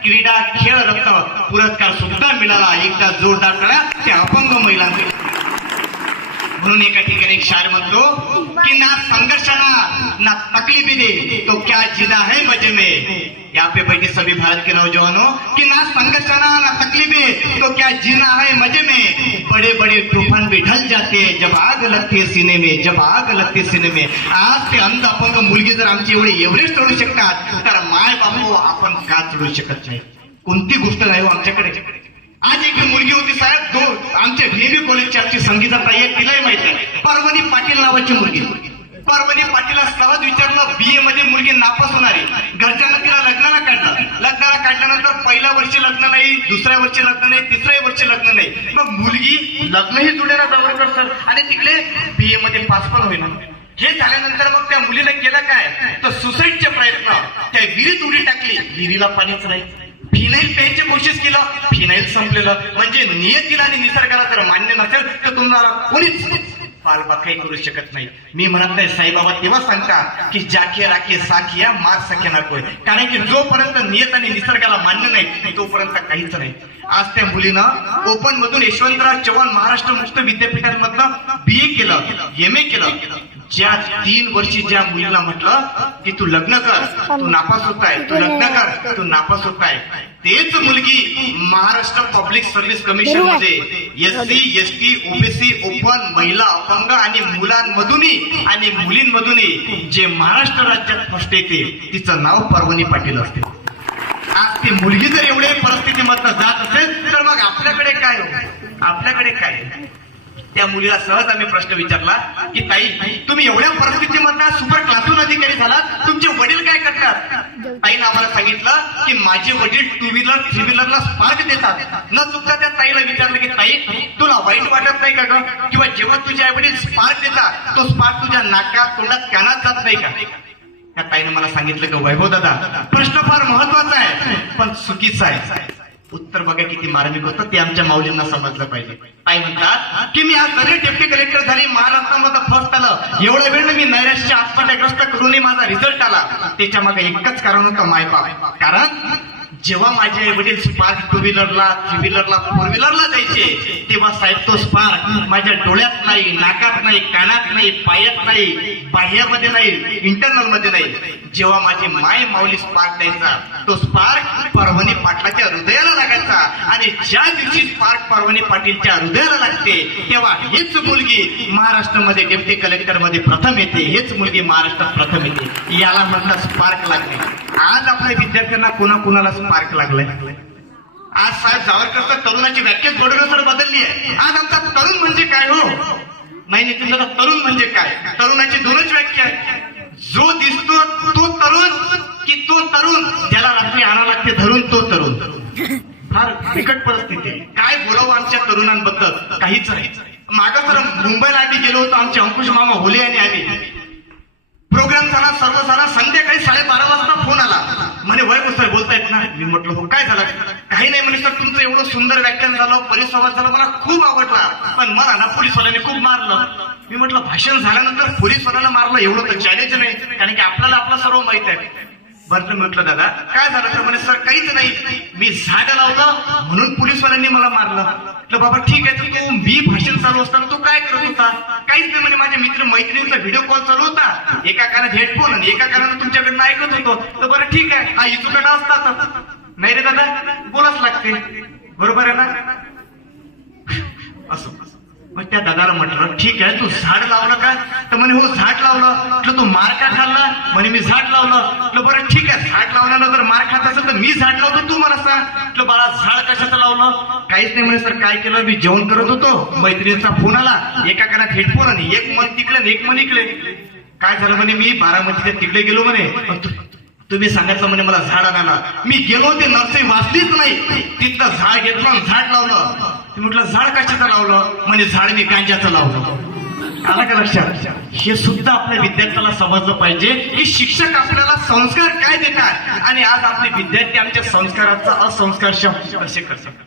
क्रीडा खेळ रत्न पुरस्कार सुद्धा मिळाला. एकदा जोरदार टाळ्या त्या अपंग महिलांसाठी. म्हणून एका ठिकाणी एक शायर म्हणतो कि ना संघर्षना ना तकलीफी दे तो क्या जीना है मजे में. यहाँ पे बैठे सभी भारत के नौजवानों कि ना संघर्षना ना तकलीफे तो क्या जीना है मजे में. बड़े बड़े तूफान भी ढल जाते जब आग लगते सीने में, जब आग लगते सीने में. आज ते अंध अपंग मुलगी जर आमची एवढी एव्हरेस्ट चढू शकतात तर माय बापू आपण का चढू शकत नाही. कोणती गोष्ट नाही आमच्याकडे. आज एक मुलगी होती साहेब, आमच्या नेव्ही कॉलेजची आमची संगीता ताई आहे, तिलाही माहित आहे, पर्वणी पाटील नावाची मुलगी. पर्वणी पाटीलला सहज विचारलं, BA मध्ये मुलगी नापास होणारी, घरच्यांना तिला लग्नाला काढल्यानंतर पहिल्या वर्षी लग्न नाही, दुसऱ्या वर्षी लग्न नाही, तिसऱ्या वर्षी लग्न नाही, मग मुलगी लग्नही जुळेना जावळकर सर आणि तिकडे BA मध्ये पास पण होईना. हे झाल्यानंतर मग त्या मुलीने केलं काय तर सुसाईडचे प्रयत्न. त्या विहिरीत उडी टाकली, विहिरीला पाणीच नाही. फिनाईल प्यायची कोशिश केलं, फिनाईल संपलेलं. म्हणजे नियतीला आणि निसर्गाला जर मान्य नसेल तर तुम्हाला कोणीच बालबाकाई करू शकत नाही. मी म्हणत नाही, साईबाबा तेव्हा सांगता की जाके राखे साखिया मार सके ना कोय. कारण की जोपर्यंत नियत आणि निसर्गाला मान्य नाही तोपर्यंत काहीच नाही. आज त्या मुलीनं ओपन मधून यशवंतराव चव्हाण महाराष्ट्र मुक्त विद्यापीठांमधनं BA केलं, MA केलं. ज्या 3 वर्षी ज्या मुलीला म्हटलं की तू लग्न कर, तू नापास होत आहे, तू लग्न कर, तू नापास होत आहे, तेच मुलगी महाराष्ट्र पब्लिक सर्व्हिस कमिशन मध्ये SC, ST, OBC, ओपन, महिला, अपंग आणि मुलांमधूनही आणि मुलींमधूनही जे महाराष्ट्र राज्यात फर्स्ट येते तिचं नाव पर्वणी पाटील असते. आज ती मुलगी जर एवढ्या परिस्थितीमधनं जात असेल तर मग आपल्याकडे काय हो, आपल्याकडे काय. त्या मुलीला सहज आम्ही प्रश्न विचारला की ताई तुम्ही एवढ्या परिस्थितीमधनं सुपर क्लासून अधिकारी झालात, तुमचे वडील काय करतात. ताईनं आम्हाला सांगितलं की माझे वडील टू व्हीलर थ्री व्हीलरला स्पार्क देतात. न चुकता त्या ताईला विचारलं की ताई तुला वाईट वाटत नाही का ग, किंवा जेव्हा तुझे आई वडील स्पार्क देतात तो स्पार्क तुझ्या नाकात तोंडात कानात जात नाही का? त्या ताईनं मला सांगितलं की वैभव दादा प्रश्न फार महत्वाचा आहे पण चुकीचा आहे. उत्तर बघा किती मार्मिक होतं, ते आमच्या माऊलींना समजलं पाहिजे. ताई म्हणतात की मी आज जरी डेप्टी कलेक्टर झाली, महाराष्ट्रामध्ये फर्स्ट आलं, एवढ्या वेळ मी नैराश्य आत्महत्याग्रस्त करूनही माझा रिझल्ट आला. त्याच्या मागे एकच कारण होतं मायबाप. कारण जेव्हा माझे आई वडील स्पार्क टू व्हीलरला थ्री व्हीलरला फोर व्हीलरला जायचे तेव्हा साहेब तो स्पार्क माझ्या डोळ्यात नाही, नाकात नाही, कानात नाही, पायात नाही, बाह्यामध्ये नाही, इंटरनल मध्ये नाही. जेव्हा माझी माय माऊली स्पार्क द्यायचा तो स्पार्क परभणी पाटलाच्या हृदयाला लागायचा. आणि ज्या दिवशी स्पार्क परभणी पाटीलच्या हृदयाला लागते तेव्हा हेच मुलगी महाराष्ट्रामध्ये डेप्टी कलेक्टर मध्ये प्रथम येते, हेच मुलगी महाराष्ट्रात प्रथम येते. याला म्हणतात स्पार्क लागणे. आज आपल्या विद्यार्थ्यांना कोणाकोणाला स्पार्क लागलाय? आज साहेब जावरकरचा तरुणाची व्याख्याच बडोरेसर बदलली आहे. आज आमचा तरुण म्हणजे काय हो? नाही नितीन दादा, तरुण म्हणजे काय? तरुणाची दोनच व्याख्या आहे. जो दिसतो तो तरुण की तो तरुण ज्याला रात्री आणावं लागते धरून तो तरुण. फार बिकट परिस्थिती आहे. काय बोलावं आमच्या तरुणांबद्दल? काहीच नाही. मागं तर मुंबईला आधी गेलो होतो, आमचे अंकुश मामा होले यांनी आधी प्रोग्राम झाला, सर्व झाला. संध्याकाळी 12:30 वाजता फोन आला, म्हणे वैभव सर बोलतायत ना? मी म्हटलं हो काय झालं? काही नाही म्हणे सर तुमचं एवढं सुंदर व्याख्यान झालं, परिसंवाद झाला, मला खूप आवडला, पण मला ना पोलीसवाल्यांनी खूप मारलं. मी म्हटलं भाषण झाल्यानंतर पोलीसवाल्यांना मारलं एवढं तर चॅलेंज नाही, कारण की आपल्याला आपलं सर्व माहित आहे. बरं म्हटलं दादा काय झालं? तर म्हणे सर काहीच नाही, मी झाड लावलं म्हणून पोलीसवाल्यांनी मला मारलं. म्हटलं बाबा ठीक आहे, तर तू मी भाषण चालू असताना तो काय करत होता? काहीच नाही म्हणे, माझ्या मित्र मैत्रिणींचा व्हिडिओ कॉल चालू होता, एका कानात हेडफोन आणि एका कानात तुमच्याकडनं ऐकत होतो. तर बरं ठीक आहे, हा इचुकडा असतात. नाही रे दादा बोलाच लागते, बरोबर आहे ना? असं मग त्या दादाला म्हटलं ठीक आहे, तू झाड लावलं का? तर म्हणे हो झाड लावलं. म्हटलं तू मार का खाल्ला? म्हणे मी झाड लावलं. म्हटलं बरं ठीक आहे, झाड लावल्यानं जर मार खात असेल तर मी झाड लावतो, तू मला सांग. म्हटलं बाळा झाड कशाचं लावलं? काहीच नाही म्हणे सर, काय केलं, मी जेवण करत होतो, मैत्रिणीचा फोन आला, एका कानात हेडफोन आणि एक मन तिकडे आणि एक मन इकडे. काय झालं म्हणे, मी बारामतीच्या तिकडे गेलो म्हणे, तुम्ही सांगितलं म्हणे मला झाड आणायला. मी गेलो, ते नर्सरी वाचलीच नाही, तिथलं झाड घेतलं आणि झाड लावलं. म्हटलं झाड कशाचं लावलं? म्हणजे झाड मी गांजाचं लावलं. आला का लक्षात? हे सुद्धा आपल्या विद्यार्थ्याला समजलं पाहिजे की शिक्षक आपल्याला संस्कार काय देतात आणि आज आपले विद्यार्थी आमच्या संस्काराचा असंस्कार कसे करतात.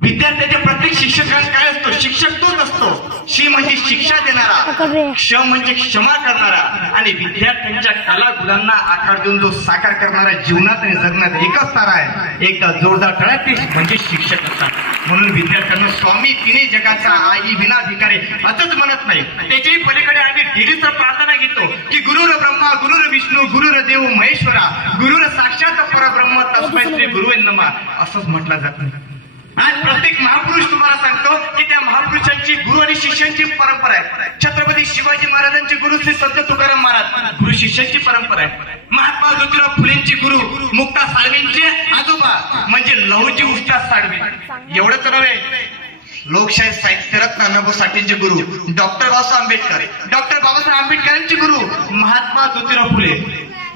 विद्यार्थ्याच्या प्रत्येक शिक्षकात काय असतो? शिक्षक तोच असतो. शी म्हणजे शिक्षा देणारा, क्ष म्हणजे क्षमा करणारा आणि विद्यार्थ्यांच्या कला गुणांना आकार देऊन जो साकार करणारा जीवनात आणि जगण्यात एकच तारा आहे. एकदा जोरदार टाळ्या ते म्हणजे शिक्षक असतात. म्हणून विद्यार्थ्यांना स्वामी तिने जगाचा आई विना भिकारी असंच म्हणत नाही, त्याच्याही पलीकडे आम्ही डेलीचं प्रार्थना घेतो की गुरुर ब्रह्मा गुरुर विष्णू गुरुर देव महेश्वरा गुरुर साक्षात परब्रह्म तस्मै श्री गुरुवे नमः असंच म्हटलं जात नाही. आज प्रत्येक महापुरुष तुम्हाला सांगतो की त्या महापुरुषांची गुरु आणि शिष्यांची परंपरा आहे. छत्रपती शिवाजी महाराजांची गुरु श्री संत तुकाराम महाराज, गुरु शिष्यांची परंपरा आहे. महात्मा ज्योतिराव फुलेंची गुरु मुक्ता साळवेंचे आजोबा म्हणजे लहुजी उस्ताद साळवे. एवढंच नव्हे, लोकशाही साहित्यरत्न अण्णाभाऊ साठेंचे गुरु डॉक्टर बाबासाहेब आंबेडकर, डॉक्टर बाबासाहेब आंबेडकरांचे गुरु महात्मा ज्योतिराव फुले.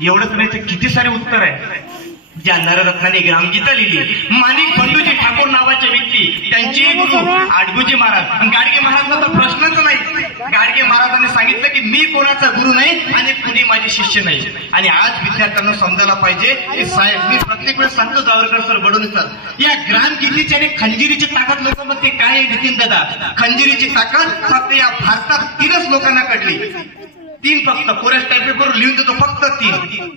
एवढंच नाही तर किती सारे उत्तर आहे. ज्या नररत्नाने ग्रामगीता लिहिली, माणिक बंडूजी ठाकूर नावाचे व्यक्ती, त्यांचे गुरु आडगुजी महाराज. गाडगे महाराजांचा तर प्रश्नच नाही. गाडगे महाराजांनी सांगितलं की मी कोणाचा गुरु नाही आणि कुणी माझे शिष्य नाही. आणि आज विद्यार्थ्यांना समजायला पाहिजे की साहेब, मी प्रत्येक वेळेस सांगतो जावरकर सर, बडोले सर, या ग्रामगीतेची आणि खंजिरीची ताकद लोक म्हणते काय आहे नितीन दादा? खंजिरीची ताकद फक्त या भारतात 3च लोकांना कळली. 3 फक्त, कोऱ्या टाईपवर लिहून देतो, फक्त 3.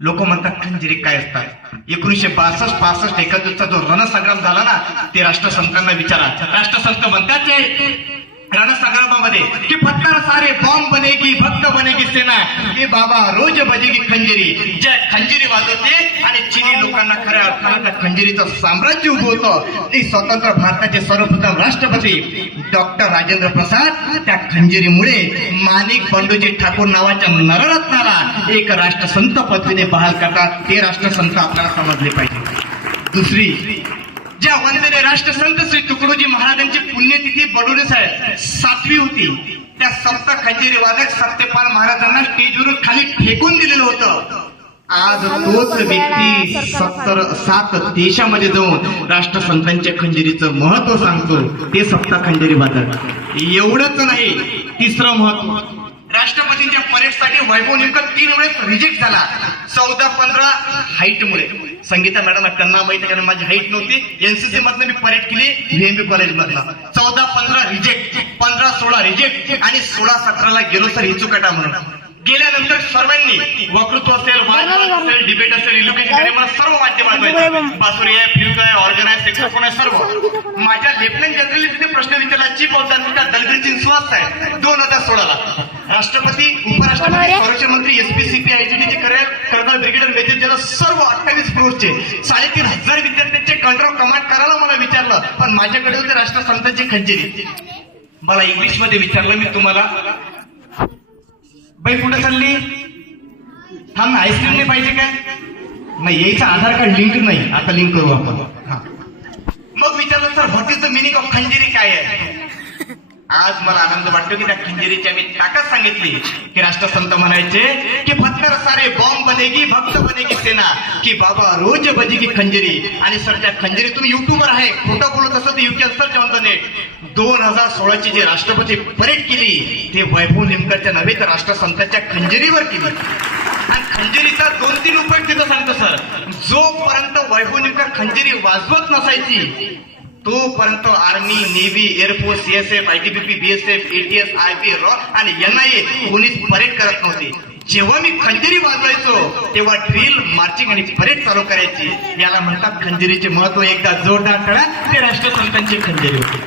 लोक म्हणतात खंजिरी काय असतात? 1962-65 एकादशचा जो रणसंग्राम झाला ना, ते राष्ट्रसंतांना विचारा. राष्ट्रसंत म्हणतात ते रणसंग्रामामध्ये की पत्थर सारे बॉम्ब बनेगी, भक्त बनेगी सेना, हे बाबा रोज बजेगी खंजिरी. ज्या खंजिरी वाजवते आणि चिनी लोकांना खऱ्या अर्थानं त्या खंजिरीचं साम्राज्य उभं होतं. ते स्वतंत्र भारताचे सर्वप्रथम राष्ट्रपती डॉक्टर राजेंद्र प्रसाद त्या खंजिरीमुळे माणिक बंडूजी ठाकूर नावाच्या नररत्नाला एक राष्ट्रसंत पदवीने बहाल करतात. ते राष्ट्रसंत आपल्याला समजले पाहिजे. दुसरी, ज्या वंदनीय राष्ट्रसंत श्री तुकडोजी महाराजांची पुण्यतिथी बडोले साहेब 7वी होती, त्या सप्त खंजिरी वादक सत्यपाल महाराजांना स्टेजवरून खाली फेकून दिलेलं होतं. आज तोच व्यक्ती 7 देशामध्ये जाऊन राष्ट्रसंतांच्या खंजिरीचं महत्व सांगतो. ते सप्ता खंजिरी बाजार एवढंच नाही, तिसरं महत्व राष्ट्रपतींच्या परेडसाठी वैभव निमकर 3 वेळेस रिजेक्ट झाला. 14-15 हाईटमुळे. संगीता मॅडम त्यांना माहिती आहे, कारण माझी हाईट नव्हती. एनसीसी मधनं मी परेड केली, व्हीएमबी कॉलेज मधनं. 14-15 रिजेक्ट, 15-16 रिजेक्ट आणि 16-17ला गेलो सर हिचुकाटा म्हणून. गेल्यानंतर सर्वांनी वक्तृत्व असेल, वाद असेल, डिबेट असेल, एज्युकेशन मला सर्व माध्यम बासुरी आहे, फ्ल्यूट आहे, ऑर्गन आहे, सेक्सोफोन आहे, सर्व. माझ्या लेफ्टनंट जनरल तिथे प्रश्न विचारला, चीफ ऑफ द दलगिरी सुहास आहे 2016ला. राष्ट्रपती, उपराष्ट्रपती, संरक्षण मंत्री, एसपीसीपी, आयजीटीचे कर्नल, ब्रिगेडियर मेजर जनरल सर्व 28 फ्लोअरचे 3,500 विद्यार्थ्यांचे कंट्रोल कमांड करायला मला विचारलं. पण माझ्याकडे होते राष्ट्रसंतांची खंजिरी. मला इंग्लिश मध्ये विचारलं मी तुम्हाला, बाई कुठे चालली? थांब ना, आईस्क्रीम नाही पाहिजे काय? नाही, यायचं आधार कार्ड लिंक नाही, आता लिंक करू आपण. हा, मग विचारलं sir what is the meaning of khanjiri काय आहे? आज मला आनंद वाटतो की त्या खंजिरीची आम्ही ताकद सांगितली की राष्ट्रसंत म्हणायचे की पत्थर सारे बॉम्ब बनेगी, भक्त बनेगी सेना, की बाबा रोज बजेगी खंजिरी. आणि सर त्या खंजिरी, तुम्ही युट्यूबर आहे, खोटं बोलत असेल तर you can search on the net. 2016ची जी राष्ट्रपती परेड केली ते वैभव निमकरच्या नव्हे तर राष्ट्रसंतांच्या खंजिरीवर केली. आणि खंजिरीचा 2-3 उपयोग तिथं सांगतो सर. जोपर्यंत वैभव निमकर खंजिरी वाजवत नसायची तोपर्यंत army, navy, air force, CSF, ITBP, BSF, ATS, IP, raw आणि एनआयए कोणीच परेड करत नव्हते. जेव्हा मी खंजिरी वाजवायचो तेव्हा ड्रिल, मार्चिंग आणि परेड चालू करायची. याला म्हणतात खंजिरीचे महत्व. एकदा जोरदार करा, ते राष्ट्रसंतांची खंजिरी होती.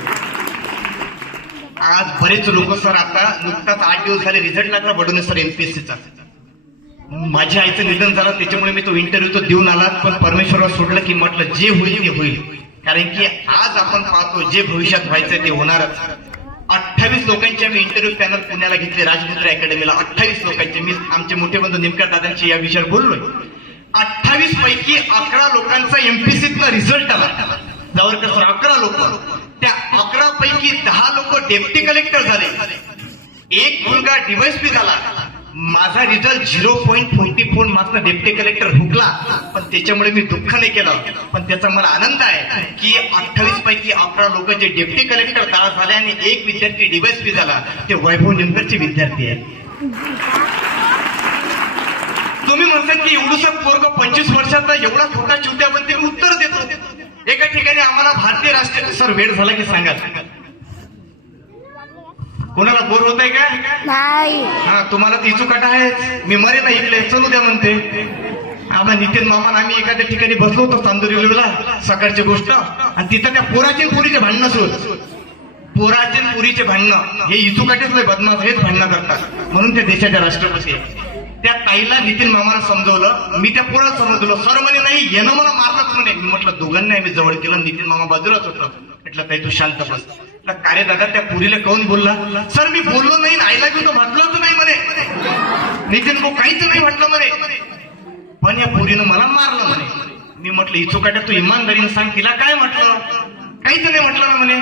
आज बरेच लोक सर, आता नुकताच 8 दिवस झाले रिझल्ट लागला बडोने सर एमपीएससीचा. माझ्या आईचं निधन झालं, त्याच्यामुळे मी तो इंटरव्ह्यू तो देऊन आला. पण परमेश्वरावर सोडलं की म्हटलं जे होईल ते होईल. कारण की आज आपण पाहतो जे भविष्यात व्हायचं ते होणारच. 28 लोकांचे आम्ही इंटरव्ह्यू पॅनल पुण्याला घेतले राजमुद्रा अकॅडमीला. 28 लोकांचे. मी आमचे मोठे बंधू निमकर दादांशी या विषयावर बोललोय. 28 पैकी 11 लोकांचा एमपीसीतला रिझल्ट आला. जावरकर सर 11 लोक. त्या 11 पैकी 10 लोक डेप्टी कलेक्टर झाले. एक मुलगा डीवायएसपी झाला. माझा रिझल्ट 0.44 मार्क्सनं डेप्टी कलेक्टर हुकला. पण त्याच्यामुळे मी दुःख नाही केलं. पण त्याचा मला आनंद आहे की 28 पैकी 11 लोक जे डेप्टी कलेक्टर तयार झाले आणि एक विद्यार्थी डीवायएसपी झाला ते वैभव निमकरचे विद्यार्थी आहेत. तुम्ही म्हणतात की एवढंसं पोरग 25 वर्षाचा एवढा छोटा चिवट्या बनते, उत्तर देतो. एका ठिकाणी आम्हाला भारतीय राष्ट्रीय सर वेळ झाला की सांगा, कोणाला बोर होत आहे का? नाही. हा, तुम्हाला तिचुकाटा आहे. मी मरे ना इकडे चलू द्या म्हणते. आम्हाला नितीन मामा आम्ही एखाद्या ठिकाणी बसलो होतो चांदोरीला, सकाळची गोष्ट. आणि तिथं त्या पोराचे पुरीचे भांडणं सुरू. पोराचे पुरीचे भांडणं हे इचुकाटेच नाही, बदमाश हेच भांडणं करतात. म्हणून त्या देशाच्या राष्ट्रपती त्या ताईला नितीन मामाला समजवलं. मी त्या पोराला समजवलं. सर म्हणे नाही, येणं मला मारतात म्हणे. मी म्हटलं दोघांना आम्ही जवळ केलं. नितीन मामा बाजूलाच होतं. म्हटलं ताई तू शांत बस. कार्य दादा त्या पुरीला कोण बोलला? सर मी बोललो नाही, आईला घेऊन तो म्हटलंच नाही म्हणे. नितीन भाऊ काहीच नाही म्हटलं म्हणे. पण या पुरीनं मला मारलं म्हणे. मी म्हटलं इचुकाट्या तू इमानदारीनं सांग, तिला काय म्हटलं? काहीच नाही म्हटलं ना म्हणे.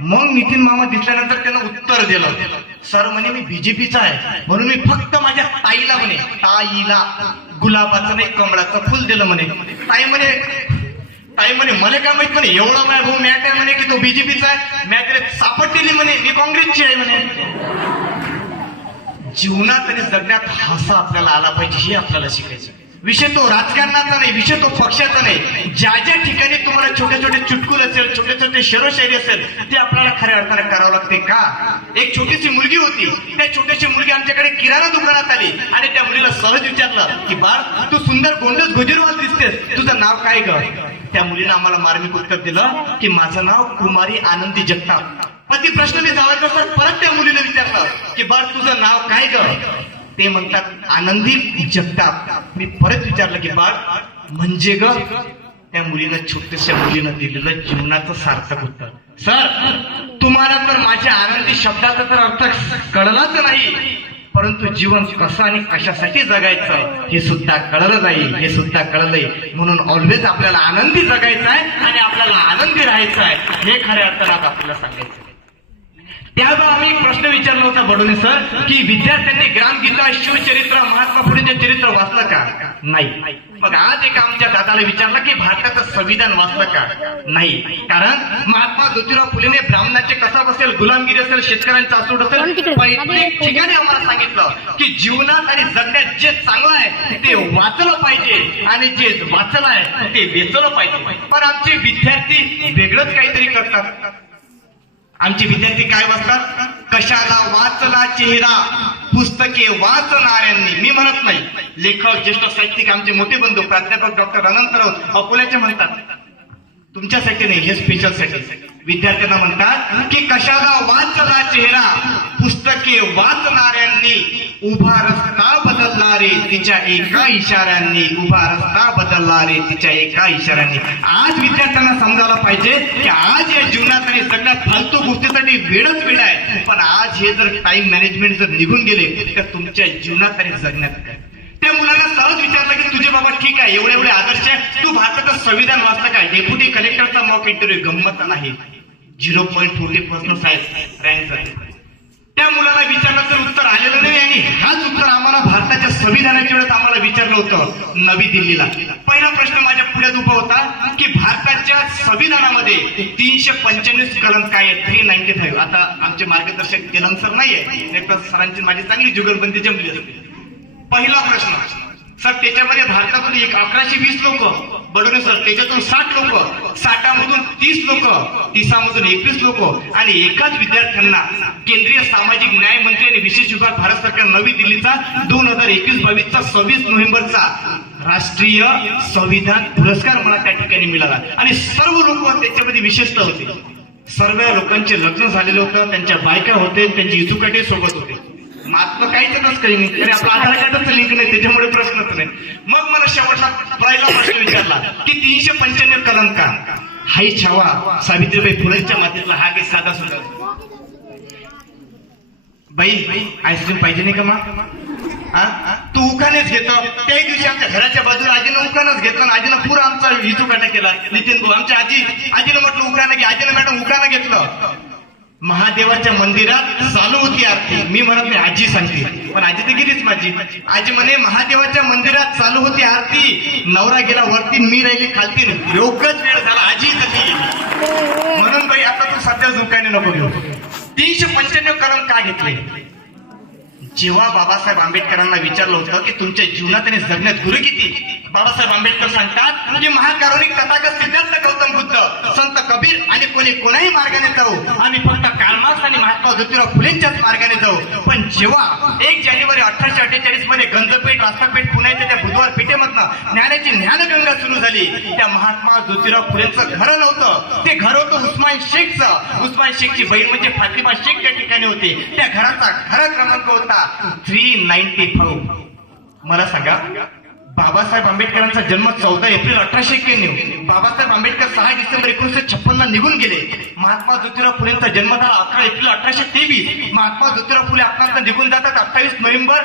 मग नितीन मामा दिसल्यानंतर त्यानं उत्तर दिलं. सर म्हणे मी बीजेपीचा आहे म्हणून मी फक्त माझ्या ताईला म्हणे, ताईला गुलाबाचं नाही कमळाचं फुल दिलं म्हणे. ताई म्हणे मला काय माहित म्हणे, एवढा माझ्या भाऊ मॅट आहे म्हणे की तो बीजेपीचा आहे. मॅट सापट दिली म्हणे, मी काँग्रेसची आहे म्हणे. जीवनात आणि जगण्यात हसा आपल्याला आला पाहिजे, हे आपल्याला शिकायचं. विषय तो राजकारणाचा नाही, विषय तो पक्षाचा नाही. ज्या ज्या ठिकाणी तुम्हाला छोटे छोटे चुटकुल असेल, छोटे छोटे शेरोशायरी असेल, ते आपल्याला खऱ्या अर्थाने करावं लागते. का? एक छोटीशी मुलगी होती. त्या छोटीशी मुलगी आमच्याकडे किराणा दुकानात आली आणि त्या मुलीला सहज विचारलं की बाळ तू सुंदर गोंडस गोजीरवाल दिसतेस, तुझं नाव काय ग? त्या मुलीनं आम्हाला मार्मिक उत्तर दिलं की माझं नाव कुमारी आनंदी जगताप. पण ती प्रश्न मी जावायचा सर परत त्या मुलीला विचारलं की बाळ तुझं नाव काय ग? ते म्हणतात आनंदी जगताप. मी परत विचारलं की बाळ म्हणजे ग? त्या मुलीनं छोट्याशा मुलीनं दिलेलं जीवनाचं सार्थक उत्तर. सर तुम्हाला तर माझ्या आनंदी शब्दाचा तर अर्थ कळलाच नाही, परंतु जीवन कसं आणि कशासाठी जगायचं हे सुद्धा कळलं नाही, हे सुद्धा कळलंय. म्हणून ऑलवेज आपल्याला आनंदी जगायचं आहे आणि आपल्याला आनंदी राहायचं आहे, हे खऱ्या अर्थात आपल्याला सांगायचं. त्यावेळेला आम्ही एक प्रश्न विचारला होता बडोले सर की विद्यार्थ्यांनी ग्रामगीता, शिवचरित्र, महात्मा फुलेंचे चरित्र वाचलं का? नाही. मग आज एका आमच्या दादाला विचारलं की भारताचं संविधान वाचलं का? नाही. कारण महात्मा ज्योतिराव फुलेने ब्राह्मणाचे कसा बसेल, गुलामगिरी असेल, शेतकऱ्यांचा असूड असेल, प्रत्येक ठिकाणी आम्हाला सांगितलं की जीवनात आणि जगण्यात जे चांगलं आहे ते वाचलं पाहिजे आणि जे वाचलं आहे ते वेचलं पाहिजे. पण आमचे विद्यार्थी वेगळंच काहीतरी करतात. आमचे विद्यार्थी काय वाचतात? कशाला वाचला चेहरा पुस्तके वाचणाऱ्यांनी. मी म्हणत नाही, लेखक ज्येष्ठ साहित्यिक आमचे मोठे बंधू प्राध्यापक डॉक्टर अनंत राऊत अकोल्याचे म्हणतात. तुमच्यासाठी नाही, हे स्पेशलसाठी विद्यार्थ्यांना म्हणतात की कशाला वाचला चेहरा पुस्तके वाचणाऱ्यांनी, उभा रस्ता बदलला रे तिच्या एका इशाऱ्यांनी, उभा रस्ता बदलला रे तिच्या एका इशाऱ्यांनी. आज विद्यार्थ्यांना समजायला पाहिजे की आज या जीवनात आणि सगळ्यात फालतू गोष्टीसाठी वेळच वेळ आहे. पण आज हे जर टाइम मॅनेजमेंट जर निघून गेले तर तुमच्या जीवनात आणि जगण्यात काय? त्या मुलांना सहज विचारलं की तुझे बाबा ठीक आहे, एवढे एवढे आदर्श आहे, तू भारताचं संविधान वाचलं काय? डेप्युटी कलेक्टरचा मॉक इंटरव्ह्यू गंमत नाही, 0.40% साहेब रँक झाले. त्या मुलाला विचारलं तर उत्तर आलेलं नाही आणि हाच उत्तर आम्हाला भारताच्या संविधानाच्या वेळेस आम्हाला विचारलं होतं नवी दिल्लीला. पहिला प्रश्न माझ्या पुढ्यात उभा होता की भारताच्या संविधानामध्ये 395 कलम काय आहे? 395. आता आमचे मार्गदर्शक तेलंग सर नाहीये, नाही तर सरांची माझी चांगली जुगलबंदी जमली असते. पहिला प्रश्न सर, त्याच्यामध्ये भारतातून 1120 लोक, बडोले सर त्याच्यातून 60 लोक, 60मधून 30 लोक, 30मधून 21 लोक आणि एकाच विद्यार्थ्यांना केंद्रीय सामाजिक न्याय मंत्री आणि विशेष विभाग भारत सरकार नवी दिल्लीचा 2021-22चा 26 नोव्हेंबरचा राष्ट्रीय संविधान पुरस्कार मला त्या ठिकाणी मिळाला. आणि सर्व लोक त्याच्यामध्ये विशेषतः होते. सर्व लोकांचे लग्न झालेले होतं, त्यांच्या बायका होते, त्यांची इजुकाटे सोबत होते. महात्मा काहीच काही नाही, आणि आपला आधार कार्डच लिंक नाही, त्याच्यामुळे प्रश्नच नाही. मग मला शेवटला पहिला प्रश्न विचारला की 395 कलम का? हाही छावा सावित्रीबाई फुलेंच्या मातीतला हा काही साधा सुद्धा. बाई आईस्क्रीम पाहिजे नाही का मग? तू उखानेच घेतो. त्याही दिवशी आमच्या घराच्या बाजूला आजीनं उखानच घेतलं आणि आजीनं पुरा आमचा हिचुकाटा केला. नितीन भाऊ आमच्या आजीनं म्हटलं उखाणं घे, आजीनं मॅडम उखाणं घेतलं. महादेवाच्या मंदिरात चालू होती आरती. मी म्हणत नाही, आजी सांगते, पण आजी तर गेलीच माझी. आजी म्हणे महादेवाच्या मंदिरात चालू होती आरती, नवरा गेला वरती, मी राहिली खालती, योग्यच वेळ झाला, आजी तशी. म्हणून बाई आता तू सध्या झुकाने नको घेऊ. 395 कलम का घेतले? जेव्हा बाबासाहेब आंबेडकरांना विचारलं होतं की तुमच्या जीवनात आणि जगण्यात गुरु किती, बाबासाहेब आंबेडकर सांगतात की महाकारुणिक तथागत सिद्धार्थ गौतम बुद्ध, संत कबीर आणि कोणाही मार्गाने जाऊ, आम्ही फक्त कार्ल मार्क्स आणि महात्मा ज्योतिराव फुलेंच्याच मार्गाने जाऊ. पण जेव्हा 1 जानेवारी 1848 मध्ये गंजपेठ, रास्तापेठ, पुण्याच्या त्या बुधवार पेठेमधनं ज्ञानाची ज्ञानगंगा सुरू झाली, त्या महात्मा ज्योतिराव फुलेंचं घर नव्हतं, ते घर होतं उस्मान शेखचं. उस्मान शेखची बहीण म्हणजे फातिमा शेख त्या ठिकाणी होती. त्या घराचा घर क्रमांक होता 395. मला सांगा, बाबासाहेब आंबेडकरांचा जन्म 14 एप्रिल 1891. बाबासाहेब आंबेडकर 6 डिसेंबर 1956 निघून गेले. महात्मा ज्योतिराव फुलेंचा जन्म झाला 11 एप्रिल 1823. महात्मा ज्योतिराव फुले आपल्याला निघून जातात 28 नोव्हेंबर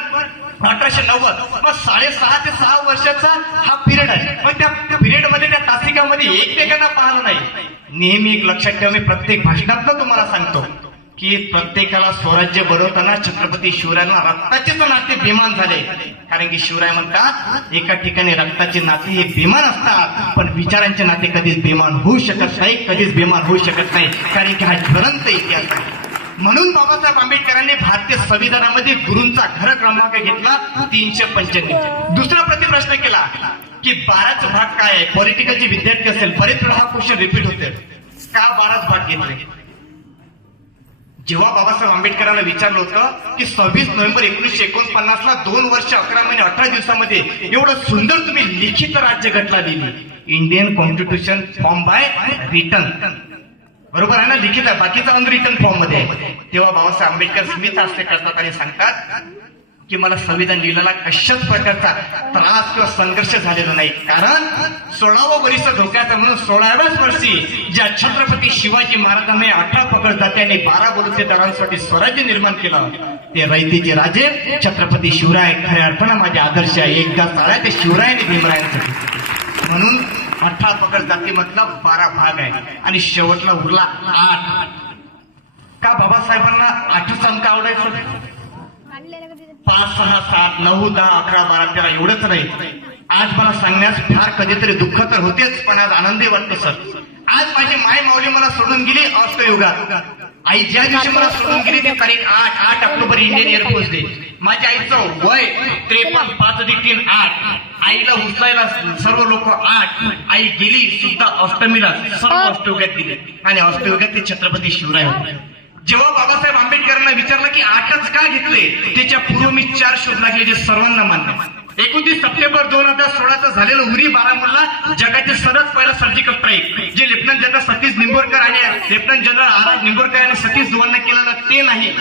1890. मग 6.5 ते 6 वर्षाचा हा पिरियड आहे. मग त्या पिरियड मध्ये, त्या तासिकामध्ये एकमेकांना पाहिलं नाही. नेहमी एक लक्षात ठेवा, मी प्रत्येक भाषणात तुम्हाला सांगतो की प्रत्येकाला स्वराज्य बनवताना छत्रपती शिवरायांना रक्ताचेच नाते बेमान झाले. कारण की शिवराय म्हणतात एका ठिकाणी रक्ताचे नाते हे बेमान असतात, पण विचारांचे नाते कधीच बेमान होऊ शकत नाही, कधीच बेमान होऊ शकत नाही, कारण की हा ज्वलंत इतिहास आहे. म्हणून बाबासाहेब आंबेडकरांनी भारतीय संविधानामध्ये गुरूंचा घर क्रमांक घेतला 395. दुसरा प्रतिप्रश्न केला की 12च भाग काय आहे? पॉलिटिकलचे विद्यार्थी असेल, बरेच वेळा हा क्वेश्चन रिपीट होते, का 12च भाग घेतले? जेव्हा बाबासाहेब आंबेडकरांना विचारलं होतं की 26 नोव्हेंबर 1949ला 2 वर्ष 11 महिने 18 दिवसामध्ये एवढं सुंदर तुम्ही लिखित राज्यघटना दिली, Indian constitution form by return, बरोबर आहे ना? लिखित आहे, बाकीचा अनरिटन फॉर्म मध्ये आहे. तेव्हा बाबासाहेब आंबेडकर स्मित हास्य करतात आणि सांगतात की मला संविधान लिहिलेला कशाच प्रकारचा त्रास किंवा संघर्ष झालेला नाही, कारण 16वं वर्ष धोक्याचं म्हणून 16व्याच वर्षी ज्या छत्रपती शिवाजी महाराजांनी 18 पगड जाती आणि 12 बलुतेदारांसाठी स्वराज्य निर्माण केलं, ते रयतेचे राजे छत्रपती शिवराय खऱ्या अर्थानं माझे आदर्श आहे. एकदा चाळा ते शिवराय आणि भीमरायांसाठी. म्हणून 18 पगड जातीमधला 12 भाग आहे आणि शेवटला उरला 8. का बाबासाहेबांना 8च अंक आवडायचं? 5, 6, 7, 9, 10, 11, 12, 13 एवढंच नाही. आज मला सांगण्यास फार कधीतरी दुःख तर होतेच, पण आज आनंदी वाटतो सर. आज माझी माय माऊली मला सोडून गेली अस्तयुगात. आई ज्या दिवशी मला सोडून गेली ती तारीख 8 ऑक्टोबर इंडियन एअरफोर्स डे. माझ्या आईचं वय 53, 5 अधिक 3 8. आईला उचलायला सर्व लोक 8. आई गेली सुद्धा अष्टमीला, सर्व अष्टयुगात गेले आणि अष्टयुगात ते छत्रपती शिवराय होते. जेव्हा बाबासाहेब आंबेडकरांना विचारलं की 8च का घेतले, त्याच्या पूर्व मी 4 शोध लागले जे सर्वांना मान्य. 29 सप्टेंबर 2016 झालेलं उरी बारामुल्ला जगातील सर्वात पहिला सर्जिकल स्ट्राईक, जे लेफ्टनंट जनरल सतीश निंबोरकर आणि लेफ्टनंट जनरल आर निंबोरकर आणि सतीश धुवांना केलेलं ते नाही.